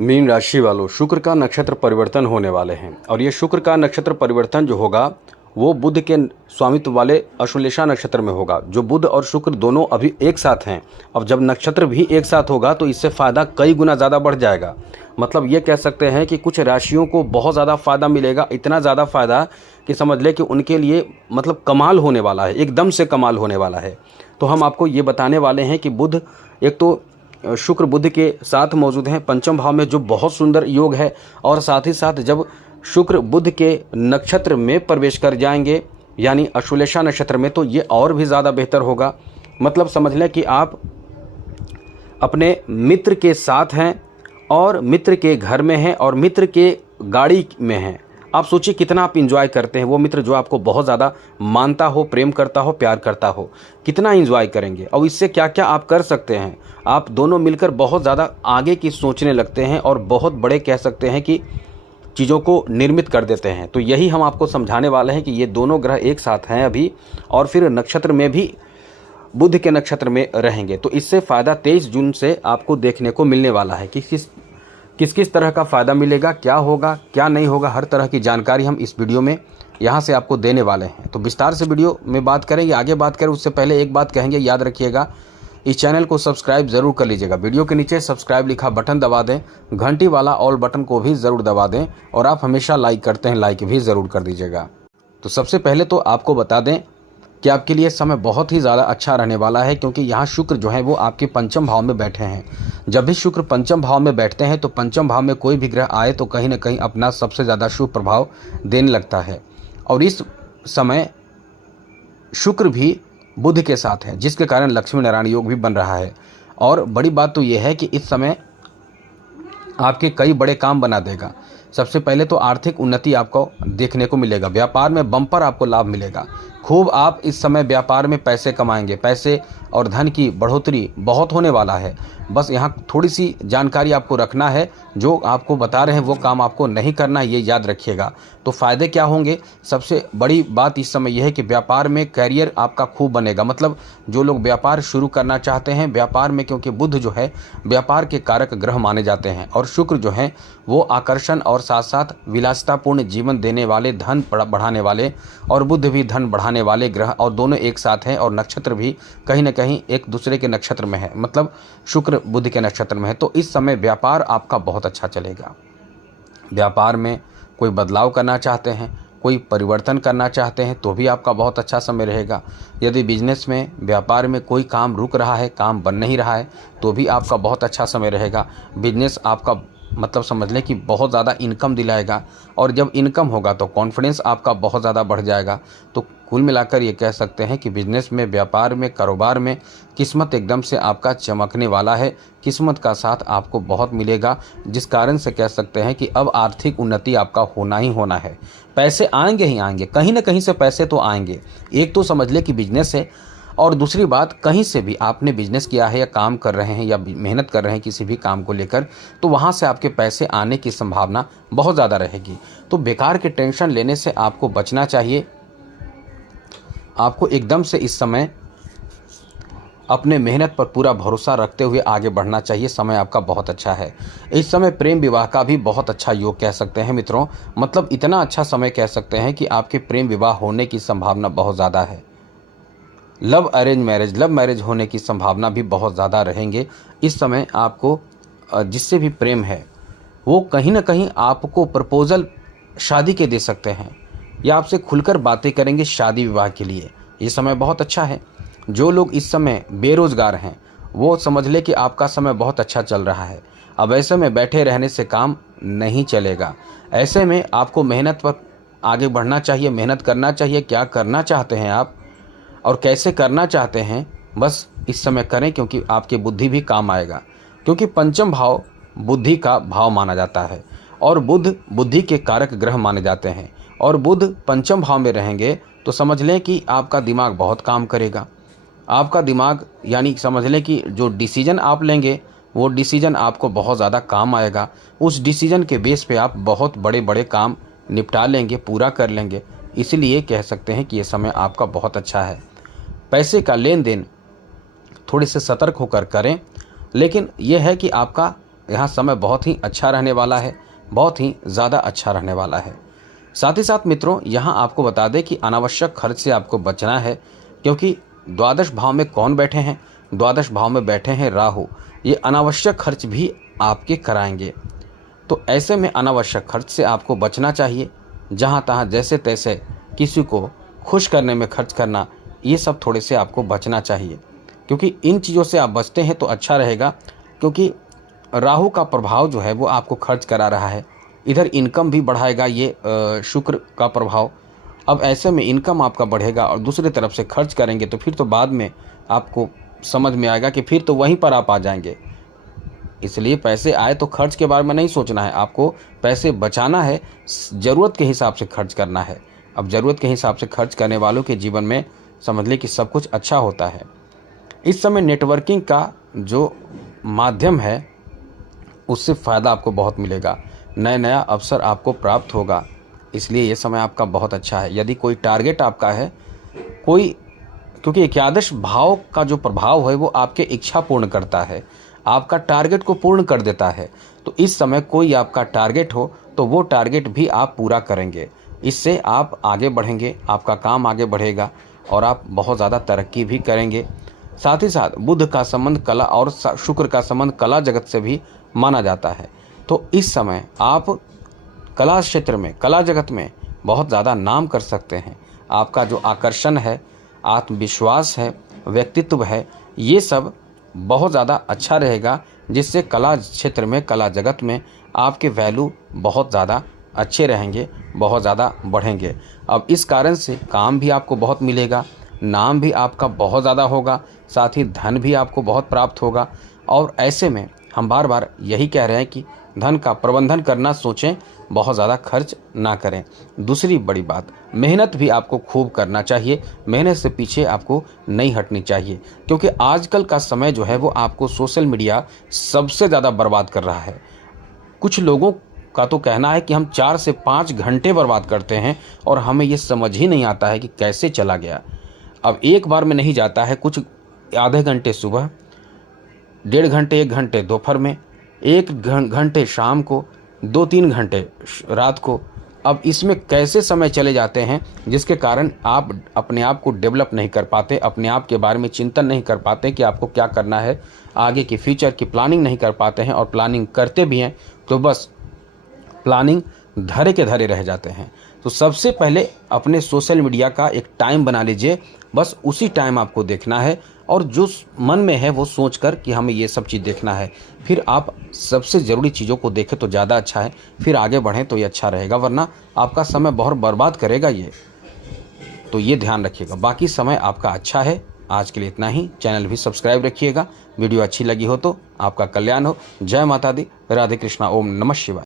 Mean राशि वालों, शुक्र का नक्षत्र परिवर्तन होने वाले हैं और ये शुक्र का नक्षत्र परिवर्तन जो होगा वो बुध के स्वामित्व वाले आश्लेषा नक्षत्र में होगा। जो बुध और शुक्र दोनों अभी एक साथ हैं, अब जब नक्षत्र भी एक साथ होगा तो इससे फ़ायदा कई गुना ज़्यादा बढ़ जाएगा। मतलब ये कह सकते हैं कि कुछ राशियों को बहुत ज़्यादा फ़ायदा मिलेगा, इतना ज़्यादा फ़ायदा कि समझ लें कि उनके लिए मतलब कमाल होने वाला है, एकदम से कमाल होने वाला है। तो हम आपको ये बताने वाले हैं कि बुध, एक तो शुक्र बुध के साथ मौजूद हैं पंचम भाव में, जो बहुत सुंदर योग है, और साथ ही साथ जब शुक्र बुध के नक्षत्र में प्रवेश कर जाएंगे यानी आश्लेषा नक्षत्र में, तो ये और भी ज़्यादा बेहतर होगा। मतलब समझ लें कि आप अपने मित्र के साथ हैं और मित्र के घर में हैं और मित्र के गाड़ी में हैं। आप सोचिए कितना आप इंजॉय करते हैं, वो मित्र जो आपको बहुत ज़्यादा मानता हो, प्रेम करता हो, प्यार करता हो, कितना इंजॉय करेंगे। और इससे क्या क्या आप कर सकते हैं, आप दोनों मिलकर बहुत ज़्यादा आगे की सोचने लगते हैं और बहुत बड़े कह सकते हैं कि चीज़ों को निर्मित कर देते हैं। तो यही हम आपको समझाने वाले हैं कि ये दोनों ग्रह एक साथ हैं अभी, और फिर नक्षत्र में भी बुध के नक्षत्र में रहेंगे। तो इससे फ़ायदा 23 जून से आपको देखने को मिलने वाला है कि किस किस तरह का फ़ायदा मिलेगा, क्या होगा क्या नहीं होगा, हर तरह की जानकारी हम इस वीडियो में यहाँ से आपको देने वाले हैं। तो विस्तार से वीडियो में बात करेंगे, आगे बात करें उससे पहले एक बात कहेंगे, याद रखिएगा इस चैनल को सब्सक्राइब ज़रूर कर लीजिएगा। वीडियो के नीचे सब्सक्राइब लिखा बटन दबा दें, घंटी वाला ऑल बटन को भी ज़रूर दबा दें, और आप हमेशा लाइक करते हैं, लाइक भी ज़रूर कर दीजिएगा। तो सबसे पहले तो आपको बता दें कि आपके लिए समय बहुत ही ज़्यादा अच्छा रहने वाला है, क्योंकि यहाँ शुक्र जो है वो आपके पंचम भाव में बैठे हैं। जब भी शुक्र पंचम भाव में बैठते हैं तो पंचम भाव में कोई भी ग्रह आए तो कहीं ना कहीं अपना सबसे ज़्यादा शुभ प्रभाव देने लगता है। और इस समय शुक्र भी बुध के साथ है, जिसके कारण लक्ष्मी नारायण योग भी बन रहा है। और बड़ी बात तो यह है कि इस समय आपके कई बड़े काम बना देगा। सबसे पहले तो आर्थिक उन्नति आपको देखने को मिलेगा, व्यापार में बम्पर आपको लाभ मिलेगा। खूब आप इस समय व्यापार में पैसे कमाएंगे, पैसे और धन की बढ़ोतरी बहुत होने वाला है। बस यहाँ थोड़ी सी जानकारी आपको रखना है, जो आपको बता रहे हैं वो काम आपको नहीं करना, ये याद रखिएगा। तो फ़ायदे क्या होंगे, सबसे बड़ी बात इस समय यह है कि व्यापार में कैरियर आपका खूब बनेगा। मतलब जो लोग व्यापार शुरू करना चाहते हैं व्यापार में, क्योंकि बुध जो है व्यापार के कारक ग्रह माने जाते हैं, और शुक्र जो है वो आकर्षण और साथ साथ विलासितापूर्ण जीवन देने वाले, धन बढ़ाने वाले, और बुध भी धन बढ़ाने वाले ग्रह, और दोनों एक साथ हैं, और नक्षत्र भी कहीं ना कहीं एक दूसरे के नक्षत्र में है, मतलब शुक्र बुध के नक्षत्र में है। तो इस समय व्यापार आपका बहुत अच्छा चलेगा। व्यापार में कोई बदलाव करना चाहते हैं, कोई परिवर्तन करना चाहते हैं तो भी आपका बहुत अच्छा समय रहेगा। यदि बिजनेस में, व्यापार में कोई काम रुक रहा है, काम बन नहीं रहा है, तो भी आपका बहुत अच्छा समय रहेगा। बिजनेस आपका मतलब समझ लें कि बहुत ज़्यादा इनकम दिलाएगा, और जब इनकम होगा तो कॉन्फिडेंस आपका बहुत ज़्यादा बढ़ जाएगा। तो कुल मिलाकर ये कह सकते हैं कि बिजनेस में, व्यापार में, कारोबार में किस्मत एकदम से आपका चमकने वाला है। किस्मत का साथ आपको बहुत मिलेगा, जिस कारण से कह सकते हैं कि अब आर्थिक उन्नति आपका होना ही होना है। पैसे आएंगे ही आएंगे, कहीं ना कहीं से पैसे तो आएंगे। एक तो समझ ले कि बिजनेस है, और दूसरी बात कहीं से भी आपने बिजनेस किया है या काम कर रहे हैं या मेहनत कर रहे हैं किसी भी काम को लेकर, तो वहाँ से आपके पैसे आने की संभावना बहुत ज़्यादा रहेगी। तो बेकार के टेंशन लेने से आपको बचना चाहिए। आपको एकदम से इस समय अपने मेहनत पर पूरा भरोसा रखते हुए आगे बढ़ना चाहिए। समय आपका बहुत अच्छा है। इस समय प्रेम विवाह का भी बहुत अच्छा योग कह सकते हैं मित्रों। मतलब इतना अच्छा समय कह सकते हैं कि आपके प्रेम विवाह होने की संभावना बहुत ज़्यादा है। लव मैरिज होने की संभावना भी बहुत ज़्यादा रहेंगे। इस समय आपको जिससे भी प्रेम है वो कहीं ना कहीं आपको प्रपोजल शादी के दे सकते हैं, या आपसे खुलकर बातें करेंगे शादी विवाह के लिए। ये समय बहुत अच्छा है। जो लोग इस समय बेरोज़गार हैं वो समझ ले कि आपका समय बहुत अच्छा चल रहा है। अब ऐसे में बैठे रहने से काम नहीं चलेगा। ऐसे में आपको मेहनत पर आगे बढ़ना चाहिए, मेहनत करना चाहिए। क्या करना चाहते हैं आप और कैसे करना चाहते हैं, बस इस समय करें, क्योंकि आपकी बुद्धि भी काम आएगा। क्योंकि पंचम भाव बुद्धि का भाव माना जाता है, और बुध बुद्धि के कारक ग्रह माने जाते हैं, और बुध पंचम भाव में रहेंगे तो समझ लें कि आपका दिमाग बहुत काम करेगा। आपका दिमाग यानी समझ लें कि जो डिसीजन आप लेंगे वो डिसीजन आपको बहुत ज़्यादा काम आएगा। उस डिसीजन के बेस पे आप बहुत बड़े बड़े काम निपटा लेंगे, पूरा कर लेंगे। इसलिए कह सकते हैं कि ये समय आपका बहुत अच्छा है। पैसे का लेन देन थोड़े से सतर्क होकर करें, लेकिन यह है कि आपका यहाँ समय बहुत ही अच्छा रहने वाला है, बहुत ही ज़्यादा अच्छा रहने वाला है। साथ ही साथ मित्रों, यहाँ आपको बता दें कि अनावश्यक खर्च से आपको बचना है, क्योंकि द्वादश भाव में कौन बैठे हैं? द्वादश भाव में बैठे हैं राहु। ये अनावश्यक खर्च भी आपके कराएंगे। तो ऐसे में अनावश्यक खर्च से आपको बचना चाहिए। जहाँ तहाँ जैसे तैसे किसी को खुश करने में खर्च करना, ये सब थोड़े से आपको बचना चाहिए, क्योंकि इन चीज़ों से आप बचते हैं तो अच्छा रहेगा। क्योंकि राहु का प्रभाव जो है वो आपको खर्च करा रहा है। इधर इनकम भी बढ़ाएगा ये शुक्र का प्रभाव। अब ऐसे में इनकम आपका बढ़ेगा और दूसरी तरफ से खर्च करेंगे तो फिर तो बाद में आपको समझ में आएगा कि फिर तो वहीं पर आप आ जाएंगे। इसलिए पैसे आए तो खर्च के बारे में नहीं सोचना है, आपको पैसे बचाना है, ज़रूरत के हिसाब से खर्च करना है। अब ज़रूरत के हिसाब से खर्च करने वालों के जीवन में समझ लें कि सब कुछ अच्छा होता है। इस समय नेटवर्किंग का जो माध्यम है उससे फ़ायदा आपको बहुत मिलेगा, नया अवसर आपको प्राप्त होगा। इसलिए ये समय आपका बहुत अच्छा है। यदि कोई टारगेट आपका है, क्योंकि एकादश भाव का जो प्रभाव है वो आपके इच्छा पूर्ण करता है, आपका टारगेट को पूर्ण कर देता है। तो इस समय कोई आपका टारगेट हो तो वो टारगेट भी आप पूरा करेंगे। इससे आप आगे बढ़ेंगे, आपका काम आगे बढ़ेगा और आप बहुत ज़्यादा तरक्की भी करेंगे। साथ ही साथ बुध का संबंध कला और शुक्र का संबंध कला जगत से भी माना जाता है। तो इस समय आप कला क्षेत्र में, कला जगत में बहुत ज़्यादा नाम कर सकते हैं। आपका जो आकर्षण है, आत्मविश्वास है, व्यक्तित्व है, ये सब बहुत ज़्यादा अच्छा रहेगा, जिससे कला क्षेत्र में, कला जगत में आपके वैल्यू बहुत ज़्यादा अच्छे रहेंगे, बहुत ज़्यादा बढ़ेंगे। अब इस कारण से काम भी आपको बहुत मिलेगा, नाम भी आपका बहुत ज़्यादा होगा, साथ ही धन भी आपको बहुत प्राप्त होगा। और ऐसे में हम बार बार यही कह रहे हैं कि धन का प्रबंधन करना सोचें, बहुत ज़्यादा खर्च ना करें। दूसरी बड़ी बात, मेहनत भी आपको खूब करना चाहिए, मेहनत से पीछे आपको नहीं हटनी चाहिए। क्योंकि आजकल का समय जो है वो आपको सोशल मीडिया सबसे ज़्यादा बर्बाद कर रहा है। कुछ लोगों का तो कहना है कि हम 4 से 5 घंटे बर्बाद करते हैं और हमें ये समझ ही नहीं आता है कि कैसे चला गया। अब एक बार में नहीं जाता है, कुछ आधे घंटे सुबह, 1.5 घंटे, 1 घंटे दोपहर में, 1 घंटे शाम को, 2-3 घंटे रात को। अब इसमें कैसे समय चले जाते हैं, जिसके कारण आप अपने आप को डेवलप नहीं कर पाते, अपने आप के बारे में चिंतन नहीं कर पाते कि आपको क्या करना है, आगे की फ्यूचर की प्लानिंग नहीं कर पाते हैं। और प्लानिंग करते भी हैं तो बस प्लानिंग धरे के धरे रह जाते हैं। तो सबसे पहले अपने सोशल मीडिया का एक टाइम बना लीजिए, बस उसी टाइम आपको देखना है और जो मन में है वो सोच कर कि हमें ये सब चीज़ देखना है, फिर आप सबसे ज़रूरी चीज़ों को देखें तो ज़्यादा अच्छा है, फिर आगे बढ़ें तो ये अच्छा रहेगा, वरना आपका समय बहुत बर्बाद करेगा ये। तो ये ध्यान रखिएगा। बाकी समय आपका अच्छा है। आज के लिए इतना ही। चैनल भी सब्सक्राइब रखिएगा। वीडियो अच्छी लगी हो तो आपका कल्याण हो। जय माता दी, राधे कृष्णा, ओम नमः शिवाय।